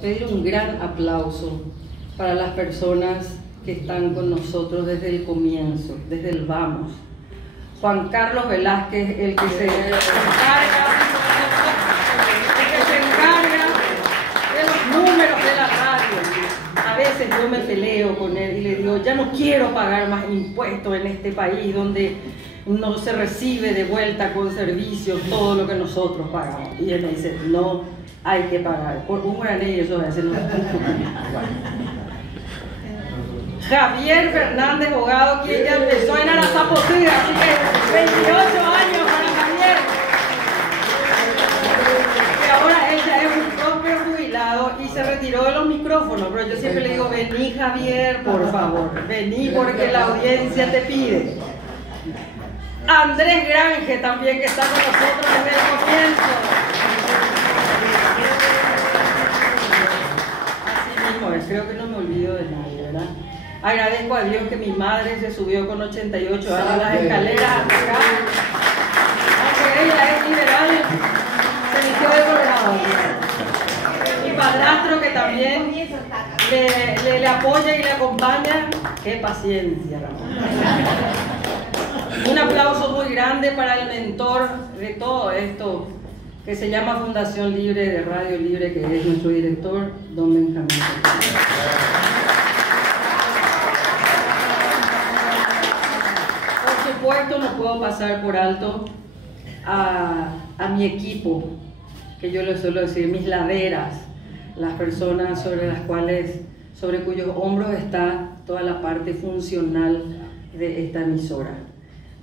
pedir un gran aplauso para las personas que están con nosotros desde el comienzo, desde el vamos. Juan Carlos Velázquez, el que se encarga de los números de la radio. A veces yo me peleo con él y le digo, ya no quiero pagar más impuestos en este país donde no se recibe de vuelta con servicios todo lo que nosotros pagamos. Y él me dice, no, hay que pagar. Por un guaraní eso debe ser lo Javier Fernández Bogado, quien ya empezó en Arazapotzingán, así que 28 años para Javier. Y ahora él ya es un próspero jubilado y se retiró de los micrófonos, pero yo siempre le digo, vení Javier, por favor, vení porque la audiencia te pide. Andrés Granje también, que está con nosotros desde el comienzo. Así mismo es, creo que no me olvido de nadie, ¿verdad? Agradezco a Dios que mi madre se subió con 88 años a las escaleras hasta acá. Aunque ella es liberal, se vistió de colorado. Mi padrastro, que también le apoya y le acompaña. ¡Qué paciencia, Ramón! Un aplauso muy grande para el mentor de todo esto, que se llama Fundación Libre de Radio Libre, que es nuestro director, don Benjamín. Por supuesto, no puedo pasar por alto a mi equipo, que yo le suelo decir, mis laderas, las personas sobre cuyos hombros está toda la parte funcional de esta emisora.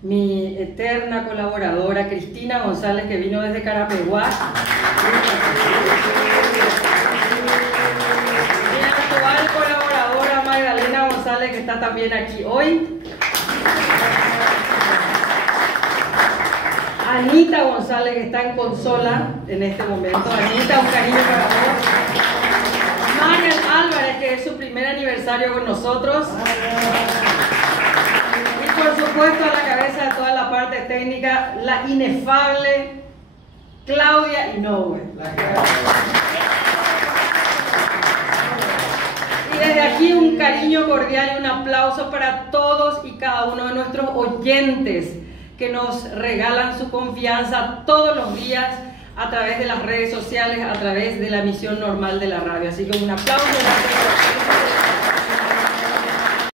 Mi eterna colaboradora Cristina González, que vino desde Carapeguá. Mi actual colaboradora Magdalena González, que está también aquí hoy. Anita González, que está en consola en este momento. Anita, un cariño para vos. Marian Álvarez, que es su primer aniversario con nosotros. Y por supuesto, a la cabeza de toda la parte técnica, la inefable Claudia Inoue. Y desde aquí un cariño cordial y un aplauso para todos y cada uno de nuestros oyentes que nos regalan su confianza todos los días a través de las redes sociales, a través de la emisión normal de la radio. Así que un aplauso.